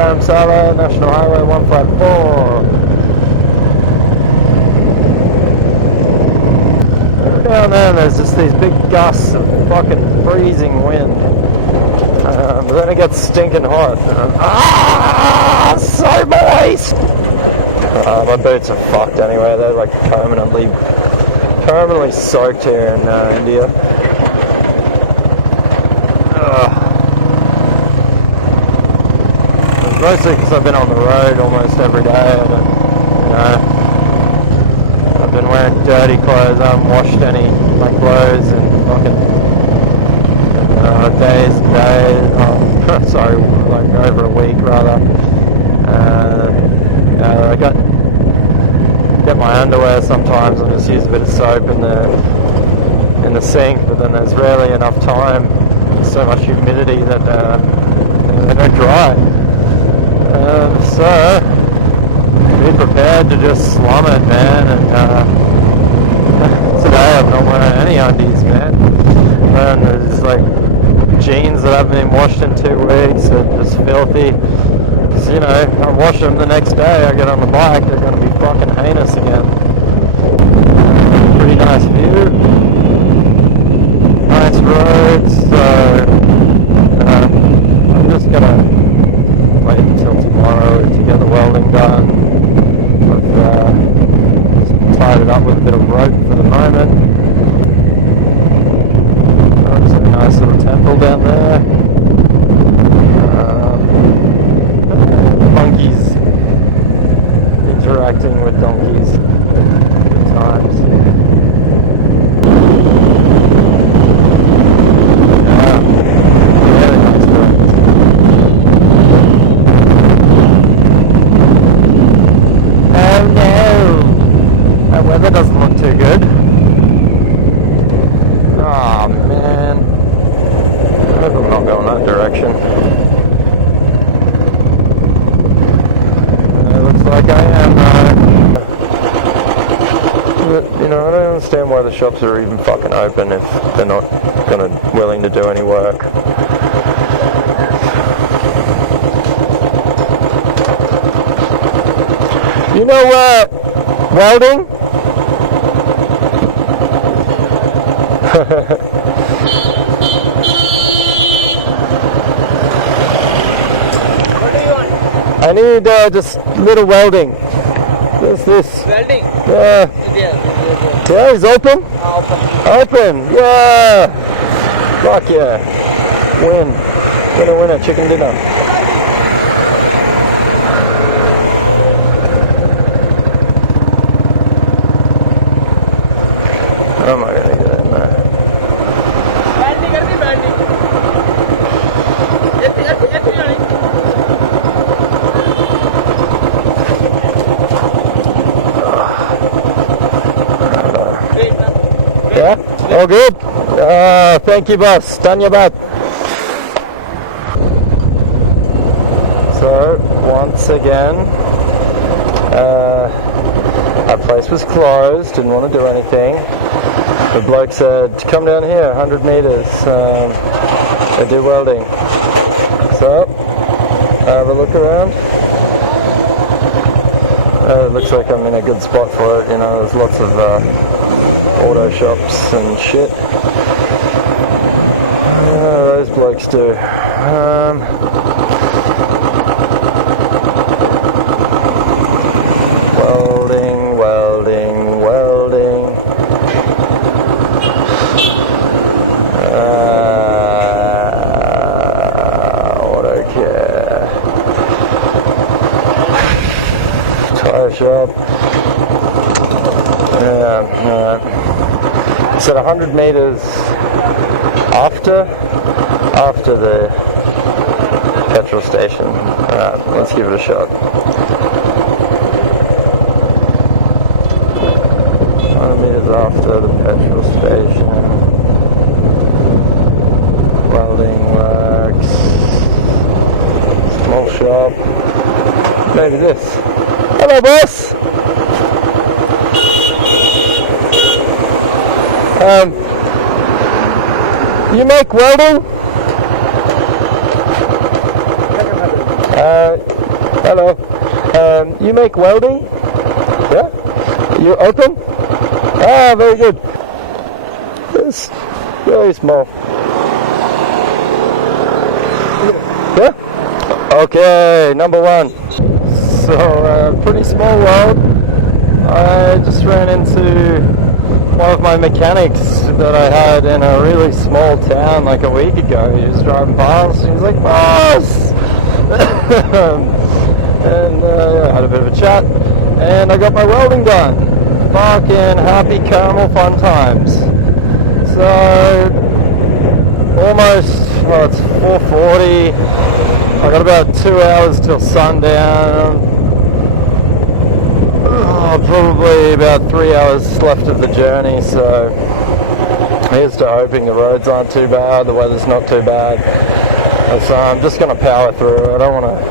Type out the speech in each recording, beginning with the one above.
Dharamshala, National Highway 154. Down there, there's just these big gusts of fucking freezing wind. But then it gets stinking hot. So moist! My boots are fucked anyway. They're like permanently soaked here in India. Mostly because I've been on the road almost every day, and I've been wearing dirty clothes. I haven't washed any of my clothes in fucking days and days. Sorry, like over a week rather. I get my underwear sometimes and just use a bit of soap in the sink, but then there's rarely enough time. There's so much humidity that they don't dry. So be prepared to just slum it, man. And today I'm not wearing any undies, man. And there's like jeans that haven't been washed in 2 weeks, they're just filthy. So, you know, I wash them the next day, I get on the bike, they're going to be fucking heinous again. Pretty nice view, nice roads. So I'm just gonna wait until tomorrow to get the welding done. I've tied it up with a bit of rope for the moment. There's a nice little temple down there. Monkeys interacting with donkeys at times. Really nice roads. Oh no! That weather doesn't look too good. Oh man. I hope I'm not going that direction. Looks like I am. But, you know, I don't understand why the shops are even fucking open if they're not willing to do any work. You know welding? I need just little welding. What's this? Welding? Yeah. Yeah, it's open? Open, yeah! Fuck yeah. Win. Winner, chicken dinner. How am I gonna get in there? Yeah? All good? Thank you, boss. Dhanyabad. So, once again, our place was closed, didn't want to do anything. The bloke said, come down here, 100 meters, they do welding. So, have a look around. It looks like I'm in a good spot for it, you know, there's lots of auto shops and shit. Those blokes do. Welding. Auto care. Tire shop. Yeah. So 100 meters after the petrol station. Alright, let's give it a shot. 100 meters after the petrol station. Welding works. Small shop. Maybe this. Hello, boss! You make welding? Hello. You make welding? Yeah? You open? Ah, very good. It's very small. Yeah? Okay, number one. So, pretty small world. I just ran into one of my mechanics that I had in a really small town like a week ago. He was driving past, he was like, "Boss!" And I had a bit of a chat, and I got my welding done. Fucking happy caramel fun times. So, almost, it's 4:40. I got about 2 hours till sundown. Probably about 3 hours left of the journey, so here's to hoping the roads aren't too bad, the weather's not too bad. So I'm just going to power through. I don't want to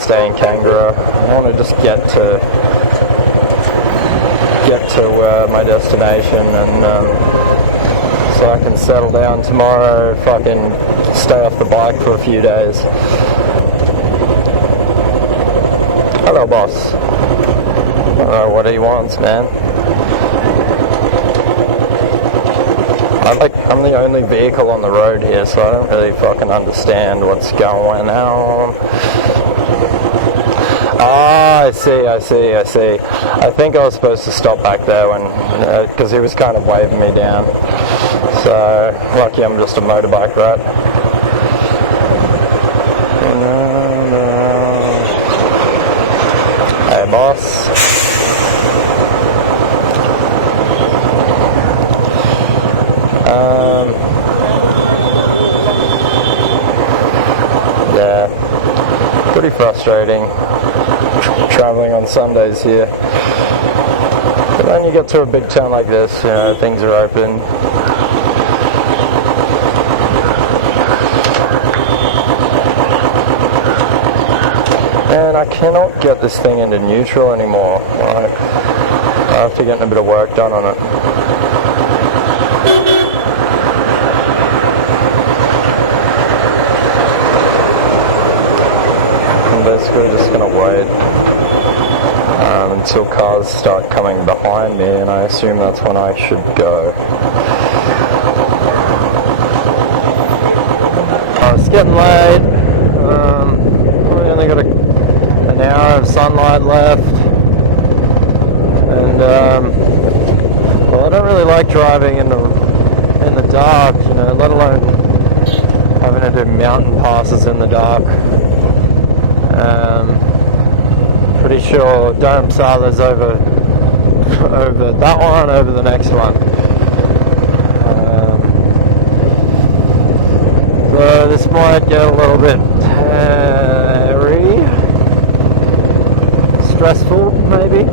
stay in Kangaroo. I want to just get to my destination, and so I can settle down tomorrow, fucking stay off the bike for a few days. Hello, boss. I don't know what he wants, man. I'm the only vehicle on the road here, so I don't really fucking understand what's going on. Ah, I see. I think I was supposed to stop back there when, because he was kind of waving me down. So, lucky I'm just a motorbike rat. Hey, boss. Yeah, pretty frustrating traveling on Sundays here. But then you get to a big town like this, you know, things are open. And I cannot get this thing into neutral anymore. Like, I have to get a bit of work done on it. I'm basically just going to wait until cars start coming behind me, and I assume that's when I should go. Oh, it's getting late. We only got an hour of sunlight left, and well, I don't really like driving in the dark, you know, let alone having to do mountain passes in the dark. Pretty sure Dharamshala's over that one, over the next one. So this might get a little bit hairy, stressful maybe.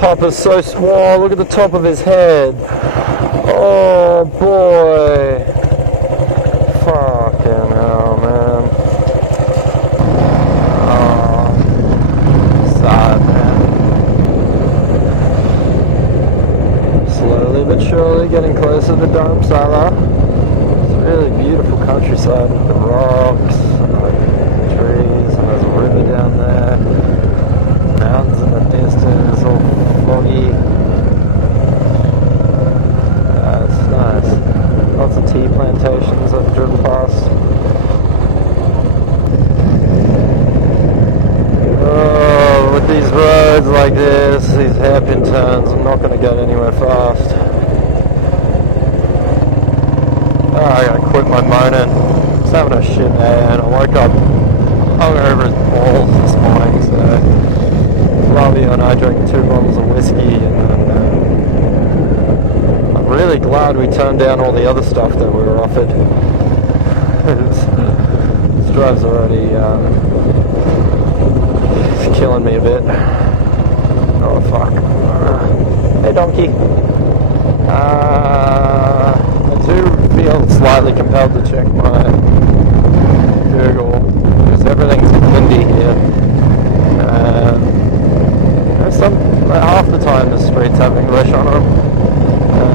Papa's so small, look at the top of his head. Oh boy. Fucking hell, man. Oh, sad, man. Slowly but surely getting closer to Dharamshala. It's a really beautiful countryside with the rocks and the trees, and there's a river down there. Mountains in the distance, all foggy. It's nice. Lots of tea plantations I've driven past. Oh, with these roads like this, these hairpin turns, I'm not going to get anywhere fast. Oh, I gotta quit my moaning. I was having a shit day, and I woke up hungover as balls this morning, so Flavio and I drank 2 bottles of whiskey, and I'm really glad we turned down all the other stuff that we were offered. This drive's already it's killing me a bit. Oh fuck. Hey donkey. I do feel slightly compelled to check my Google, because everything's Hindi here. Half the time the streets have English on them,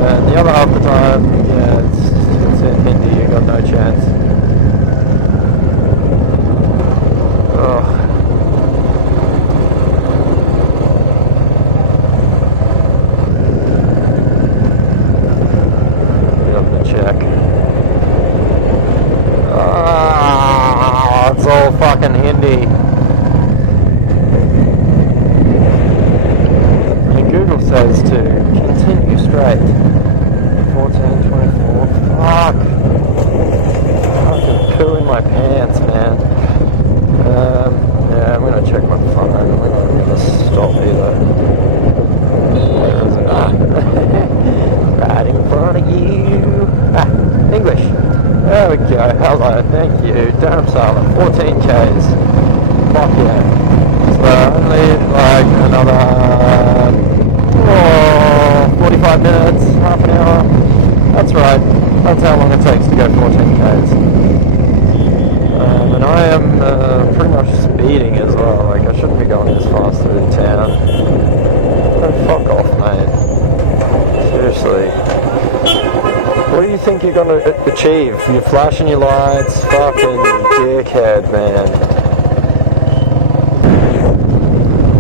and the other half the time, yeah, it's in Hindi. You got no chance. Ugh. Check. Ah, it's all fucking Hindi. And Google says to continue straight. 1424. Fuck. Fucking poo in my pants, man. Yeah, I'm gonna check my phone. We're not gonna stop either. Where is it? Right in front of you. English. There we go. Hello, thank you. Dharamshala, 14 Ks. Fuck yeah. So only like another 45 minutes, half an hour. That's right. That's how long it takes to go 14 Ks. And I am pretty much speeding as well. Like, I shouldn't be going this fast through town. Oh, fuck off, mate. Seriously. What do you think you're going to achieve? You're flashing your lights, fucking dickhead, man.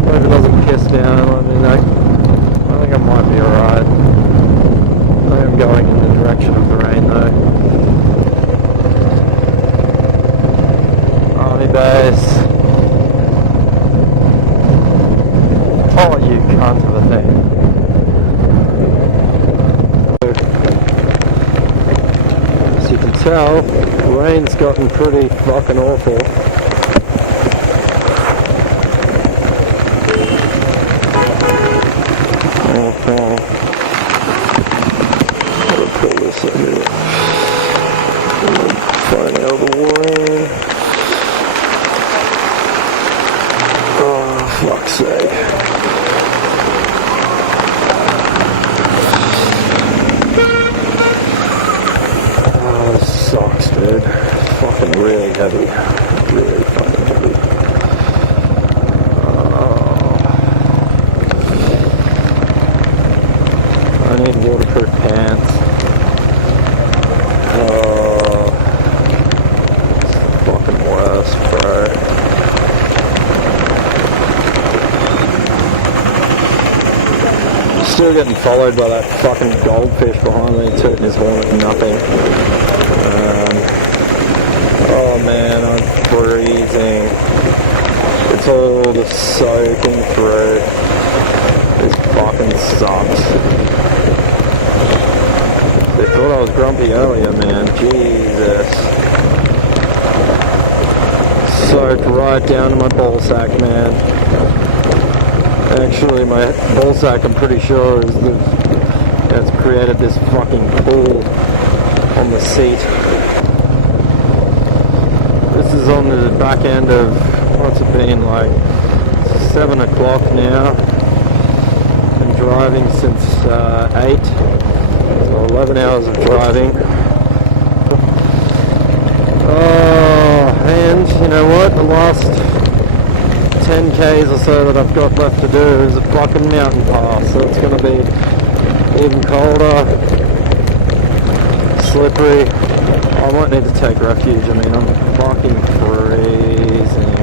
Hope it doesn't piss down. I mean, I think I might be alright. I am going in the direction of the rain, though. Army base. Oh, you cunt of a thing. You can tell the rain's gotten pretty fucking awful. Okay. Gotta pull this in here. Find out the rain. Oh, fuck's sake. Sucks, dude. Fucking really heavy. Really fucking heavy. I need waterproof pants. It's fucking worse, bro. Still getting followed by that fucking goldfish behind me, tooting his horn at nothing. Oh man, I'm freezing. It's all just soaking through. This fucking sucks. They thought I was grumpy earlier, man. Jesus. Soaked right down to my ball sack, man. Actually, my ball sack, I'm pretty sure, has created this fucking pool on the seat. This is on the back end of, what's it been, like 7 o'clock now. Been driving since 8, so 11 hours of driving. Oh, and you know what, the last 10 Ks or so that I've got left to do is a fucking mountain pass, so it's going to be even colder, slippery. I might need to take refuge. I mean, I'm fucking freezing.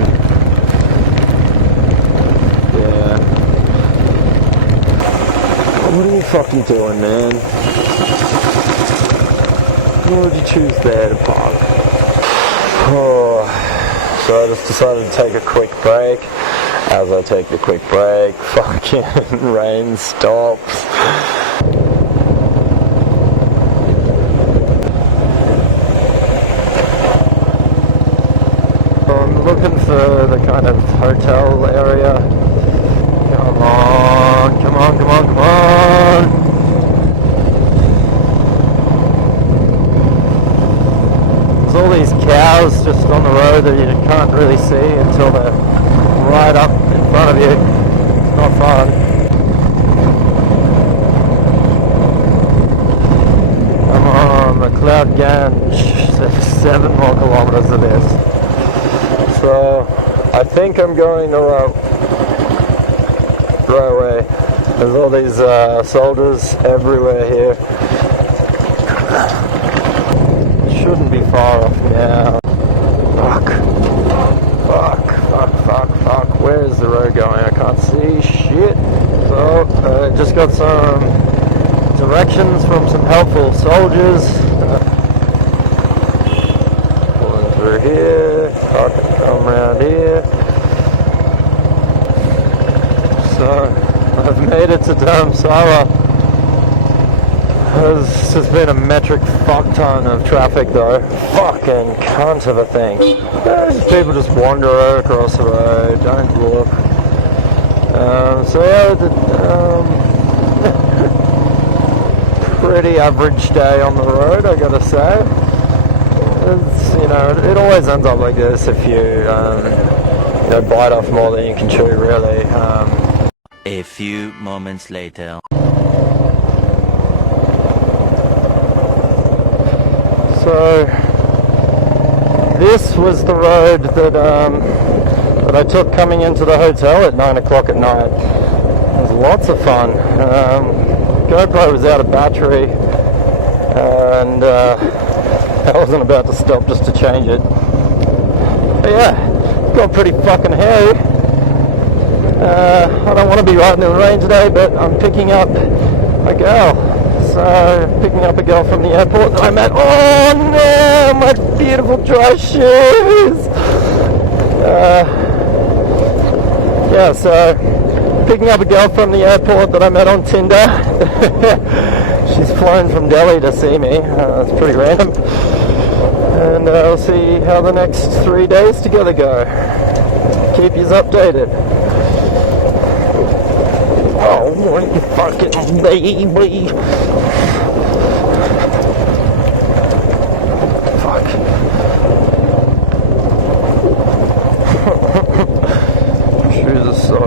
Yeah. What are you fucking doing, man? Why would you choose there to park? Oh, so I just decided to take a quick break. As I take the quick break, fucking rain stops. Looking for the kind of hotel area. Come on, come on, come on, come on! There's all these cows just on the road that you can't really see until they're right up in front of you. It's not fun. Come on, McLeod Ganj. 7 more kilometers of this. So, I think I'm going the right way. There's all these soldiers everywhere here. Shouldn't be far off now. Fuck. Where is the road going? I can't see shit. So, just got some directions from some helpful soldiers. Pulling through here. I can come around here. So, I've made it to Dharamshala. There's just been a metric fuck ton of traffic though. Fucking cunt of a thing. There's people just wander across the road, don't look. So yeah, pretty average day on the road, I gotta say. It's, you know, it always ends up like this if you, bite off more than you can chew, really. A few moments later. So this was the road that that I took coming into the hotel at 9 o'clock at night. It was lots of fun. GoPro was out of battery, and I wasn't about to stop just to change it. But yeah, got pretty fucking hairy. I don't want to be riding in the rain today, but I'm picking up a girl. So, picking up a girl from the airport that I met. Oh no, my beautiful dry shoes! Yeah, so, picking up a girl from the airport that I met on Tinder. She's flown from Delhi to see me. That's pretty random. And we'll see how the next 3 days together go. Keep yous updated. Oh, my fucking baby. Fuck. Shoes are so